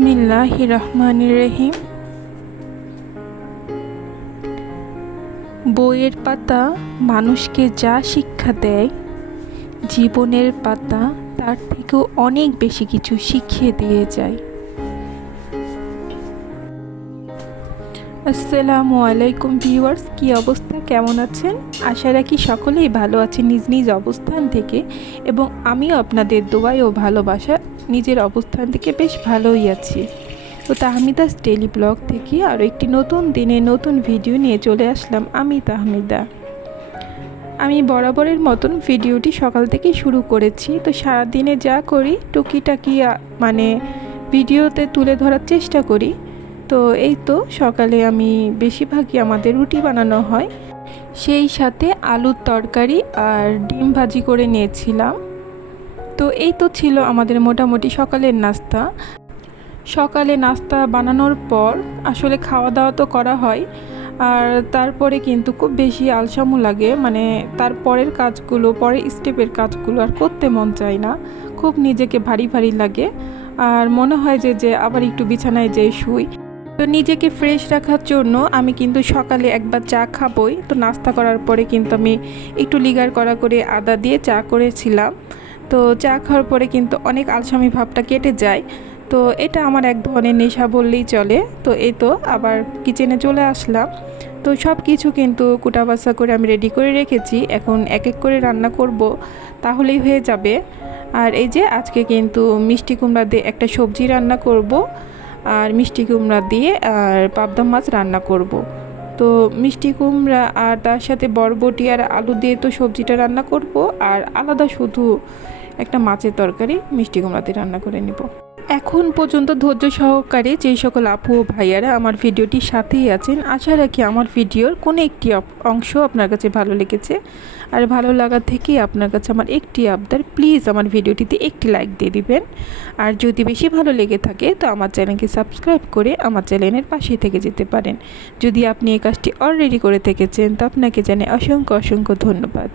বিসমিল্লাহির রহমানির রহিম। বইয়ের পাতা মানুষকে যা শিক্ষা দেয়, জীবনের পাতা তার থেকেও অনেক বেশি কিছু শিখিয়ে দিয়ে যায়। আসসালামু আলাইকুম ভিউয়ার্স, কী অবস্থা, কেমন আছেন? আশা রাখি সকলেই ভালো আছেন নিজ নিজ অবস্থান থেকে, এবং আমিও আপনাদের দোয়ায় ও ভালোবাসা নিজের অবস্থান থেকে বেশ ভালোই আছি। তো তাহমিদাস ডেইলি ব্লগ থেকে আরও একটি নতুন দিনে নতুন ভিডিও নিয়ে চলে আসলাম আমি তাহমিদা। আমি বরাবরের মতন ভিডিওটি সকাল থেকেই শুরু করেছি। তো সারাদিনে যা করি টুকিটাকি ভিডিওতে তুলে ধরার চেষ্টা করি। তো এই তো সকালে আমি বেশিরভাগই আমাদের রুটি বানানো হয়, সেই সাথে আলুর তরকারি আর ডিম ভাজি করে নিয়েছিলাম। তো এই তো ছিল আমাদের মোটামুটি সকালের নাস্তা। সকালে নাস্তা বানানোর পর আসলে খাওয়া দাওয়া তো করা হয়, আর তারপরে কিন্তু খুব বেশি আলসামু লাগে, তারপরের কাজগুলো, পরের স্টেপের কাজগুলো আর করতে মন চায় না, খুব নিজেকে ভারী ভারী লাগে। আর মনে হয় যে আবার একটু বিছানায় যেয়ে শুই। তো নিজেকে ফ্রেশ রাখার জন্য আমি কিন্তু সকালে একবার চা খাবই। তো নাস্তা করার পরে কিন্তু আমি একটু লিগার করা করে আদা দিয়ে চা করেছিলাম। তো চা খাওয়ার পরে কিন্তু অনেক আলসামি ভাবটা কেটে যায়। তো এটা আমার এক ধরনের নেশা বললেই চলে। তো এই তো আবার কিচেনে চলে আসলাম। তো সব কিছু কিন্তু কুটাবাসা করে আমি রেডি করে রেখেছি, এখন এক এক করে রান্না করব, তাহলেই হয়ে যাবে। আর এই যে আজকে কিন্তু মিষ্টি কুমড়া দিয়ে একটা সবজি রান্না করব, আর মিষ্টি কুমড়া দিয়ে আর পাবদা মাছ রান্না করব। তো মিষ্টি কুমড়া আর তার সাথে বরবটি আর আলু দিয়ে তো সবজিটা রান্না করব, আর আলাদা শুধু একটা মাছের তরকারি মিষ্টি কুমড়া দিয়ে রান্না করে নেব। এখন পর্যন্ত ধৈর্য সহকারে যেই সকল আপু ও ভাইয়ারা আমার ভিডিওটির সাথেই আছেন, আশা রাখি আমার ভিডিওর কোনো একটি অংশ আপনার কাছে ভালো লেগেছে। আর ভালো লাগা থেকেই আপনার কাছে আমার একটি আবদার, প্লিজ আমার ভিডিওটিতে একটি লাইক দিয়ে দিবেন। আর যদি বেশি ভালো লেগে থাকে তো আমার চ্যানেলকে সাবস্ক্রাইব করে আমার চ্যানেলের পাশেই থেকে যেতে পারেন। যদি আপনি এই কাজটি অলরেডি করে থেকেছেন তো আপনাকে জানাই অসংখ্য অসংখ্য ধন্যবাদ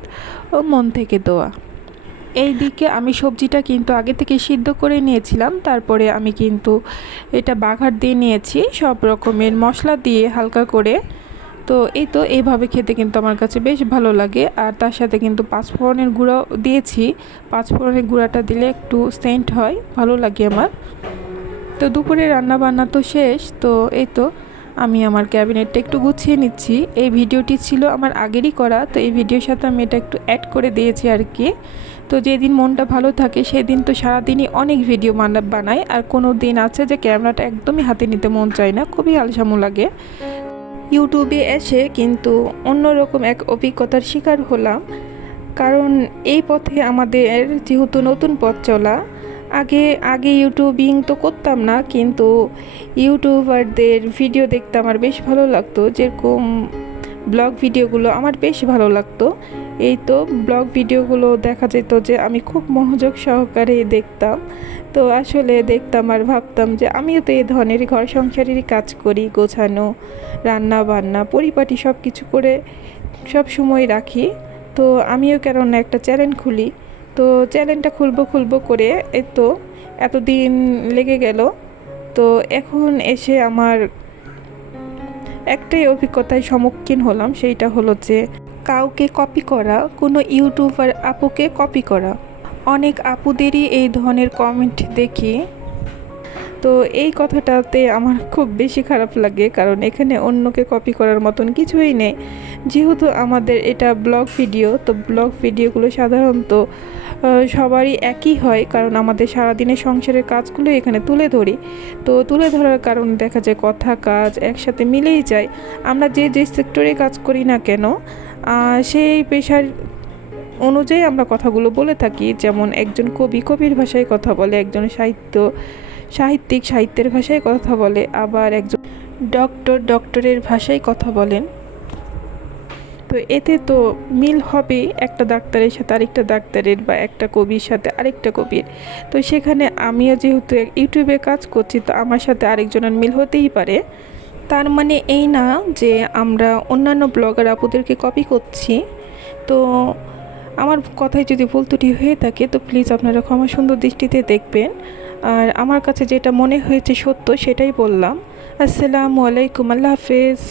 ও মন থেকে দোয়া। এই দিকে আমি সবজিটা কিন্তু আগে থেকে সিদ্ধ করে নিয়েছিলাম, তারপরে আমি কিন্তু এটা বাঘার দিয়ে নিয়েছি সব রকমের মশলা দিয়ে হালকা করে। তো এই তো এইভাবে খেতে কিন্তু আমার কাছে বেশ ভালো লাগে। আর তার সাথে কিন্তু পাঁচফোড়নের গুঁড়ো দিয়েছি, পাঁচফোড়নের গুঁড়াটা দিলে একটু সেন্ট হয়, ভালো লাগে আমার। তো দুপুরে রান্না বান্না তো শেষ। তো এই তো আমি আমার ক্যাবিনেটটা একটু গুছিয়ে নিচ্ছি। এই ভিডিওটি ছিল আমার আগেরই করা, তো এই ভিডিওর সাথে আমি এটা একটু অ্যাড করে দিয়েছি আর কি। তো যেদিন মনটা ভালো থাকে সেদিন তো সারাদিনই অনেক ভিডিও বানাই, আর কোনো দিন আছে যে ক্যামেরাটা একদমই হাতে নিতে মন চায় না, খুবই আলসামু লাগে। ইউটিউবে এসে কিন্তু অন্যরকম এক অভিজ্ঞতার শিকার হলাম, কারণ এই পথে আমাদের যেহেতু নতুন পথ চলা। আগে ইউটিউবিং তো করতাম না, কিন্তু ইউটিউবারদের ভিডিও দেখতে আমার বেশ ভালো লাগতো, যেরকম ব্লগ ভিডিওগুলো আমার বেশ ভালো লাগতো। এই তো ব্লগ ভিডিওগুলো দেখা যেত যে আমি খুব মনোযোগ সহকারে দেখতাম। তো আসলে দেখতাম আর ভাবতাম যে আমিও তো এই ধরনের ঘর সংসারেরই কাজ করি, গোছানো, রান্না বান্না, পরিপাটি সব কিছু করে সব সময় রাখি। তো আমিও কেন না একটা চ্যানেল খুলি। তো চ্যানেলটা খুলবো করে এই তো এতদিন লেগে গেল। তো এখন এসে আমার একটাই অভিজ্ঞতায় সম্মুখীন হলাম, সেইটা হলো যে কাউকে কপি করা, কোনো ইউটিউবার আপুকে কপি করা। অনেক আপুদেরই এই ধরনের কমেন্ট দেখি। তো এই কথাটাতে আমার খুব বেশি খারাপ লাগে, কারণ এখানে অন্যকে কপি করার মতন কিছুই নেই। যেহেতু আমাদের এটা ব্লগ ভিডিও, তো ব্লগ ভিডিওগুলো সাধারণত সবারই একই হয়, কারণ আমাদের সারাদিনের সংসারের কাজগুলো এখানে তুলে ধরি। তো তুলে ধরার কারণে দেখা যায় কথা কাজ একসাথে মিলেই যায়। আমরা যে সেক্টরে কাজ করি না কেন, সেই পেশার অনুযায়ী আমরা কথাগুলো বলে থাকি। যেমন একজন কবির ভাষায় কথা বলে, একজন সাহিত্যের ভাষায় কথা বলে, আবার একজন ডক্টরের ভাষায় কথা বলেন। তো এতে তো মিল হবে একটা ডাক্তারের সাথে আরেকটা ডাক্তারের, বা একটা কবির সাথে আরেকটা কবির। তো সেখানে আমিও যেহেতু ইউটিউবে কাজ করছি, তো আমার সাথে আরেকজনের মিল হতেই পারে। তার মানে এই না যে আমরা অন্যান্য ব্লগার আপুদেরকে কপি করছি। তো আমার কথায় যদি ভুল ত্রুটি হয়ে থাকে তো প্লিজ আপনারা ক্ষমা সুন্দর দৃষ্টিতে দেখবেন। আর আমার কাছে যেটা মনে হয়েছে সত্য সেটাই বললাম। আসসালামু আলাইকুম, আল্লাহ হাফেজ।